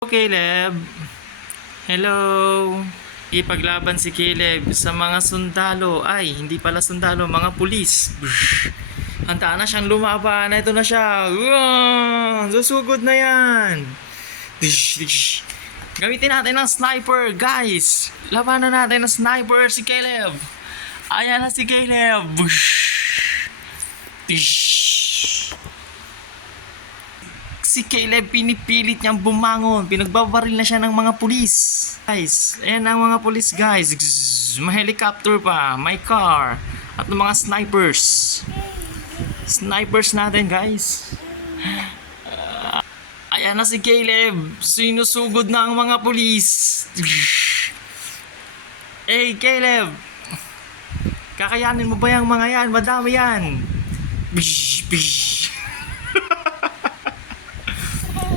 Caleb. Hello. Ipaglaban si Caleb sa mga sundalo. Ay, hindi pala sundalo, mga pulis. Handa na siyang lumaban. Ito na siya. Susugod na yan. Gamitin natin ng sniper, guys. Labanan natin ng sniper si Caleb. Ayan na si Caleb. Si Caleb pinipilit niyang bumangon. Pinagbabaril na siya ng mga pulis. Guys, ayan ang mga pulis, guys. May helicopter pa, may car, at mga snipers. Snipers natin, guys. Ayan na si Caleb. Sinusugod na ang mga pulis. Hey, Caleb. Kakayanin mo ba yung mga yan? Madami yan.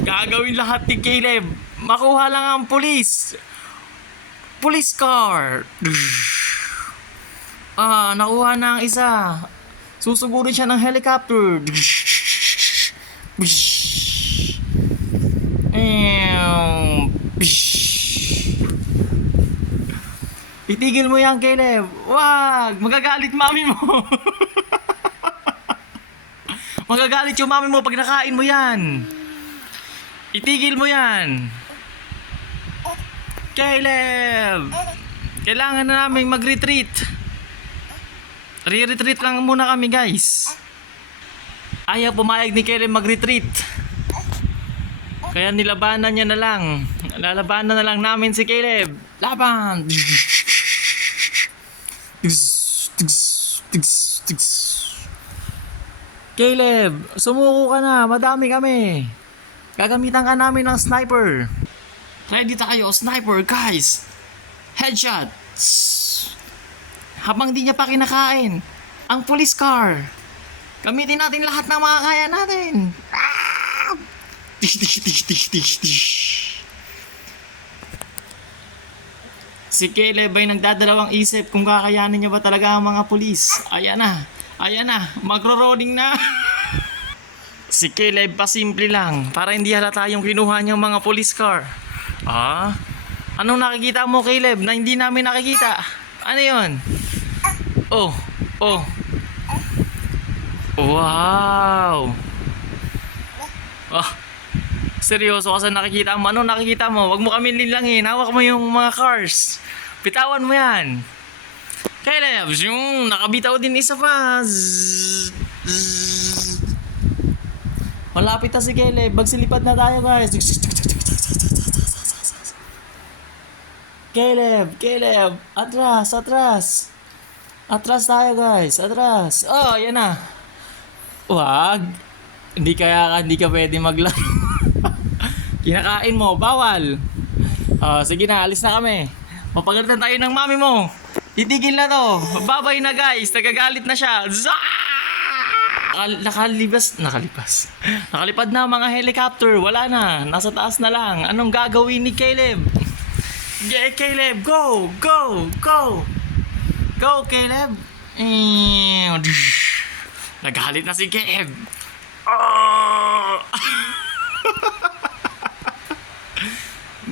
Gagawin lahat ni Caleb. Makuha lang ang pulis. Police car. Nakuha na ang isa. Susugurin siya ng helicopter. Itigil mo yan, Caleb. Wag! Magagalit mami mo. Magagalit yung mami mo pag nakain mo yan. Itigil mo yan. Caleb! Kailangan na namin mag-retreat. Re-retreat lang muna kami, guys. Ayaw pumayag ni Caleb mag-retreat. Kaya nilabanan niya na lang. Lalabanan na lang namin si Caleb. Laban! Caleb, sumuko ka na. Madami kami. Gagamitan ka namin ng sniper. Ready tayo, sniper, guys. Headshot. Habang di niya pa kinakain ang police car. Gamitin natin lahat ng mga kaya natin. Si Caleb ay nagdadalawang isip kung kakayanin niya ba talaga ang mga pulis. Ayan na. Ayan na. Magro-rolling na. Si Caleb pasimple lang para hindi halata yung kinuha niyang mga police car. Anong nakikita mo, Caleb, na hindi namin nakikita? Ano yun? Oh. Wow. Seryoso ka sa nakikita mo? Anong nakikita mo? Wag mo kami linlangin. Hawak mo yung mga cars. Bitawan mo yan. Caleb, yung nakabitaw din isa pa. Malapit na si Caleb. Magsilipad na tayo, guys. Caleb. Atras. Atras tayo, guys. Atras. Yan na. Wag. Hindi ka pwede maglaro. Kinakain mo. Bawal. Sige na. Alis na kami. Mapagalitan tayo ng mami mo. Titigil na to. Babay na, guys. Nagagalit na siya. Nakalipad na mga helicopter. Wala na. Nasa taas na lang. Anong gagawin ni Caleb? Yeah, Caleb. Go, Caleb. Nagalit na si Caleb.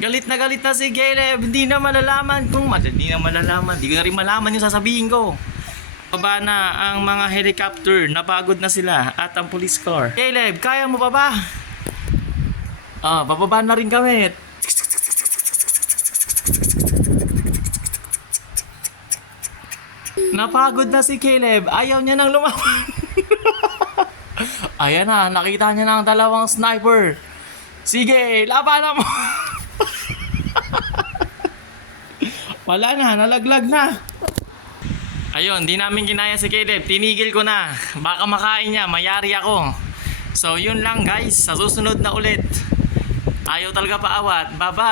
Galit na si Caleb. Hindi na malalaman. Hindi ko na rin malaman yung sasabihin ko. Baba na ang mga helicopter. Napagod na sila. At ang police car. Caleb, kaya mo pa ba? Bababa na rin kami. Napagod na si Caleb. Ayaw niya nang lumaban. Ayan na. Nakita niya na ang dalawang sniper. Sige, labanan mo. Wala na. Nalaglag na. Ayun, di namin kinaya si Caleb. Tinigil ko na. Baka makain niya. Mayari ako. So, yun lang, guys. Sa susunod na ulit. Ayaw talaga paawat. Bye-bye!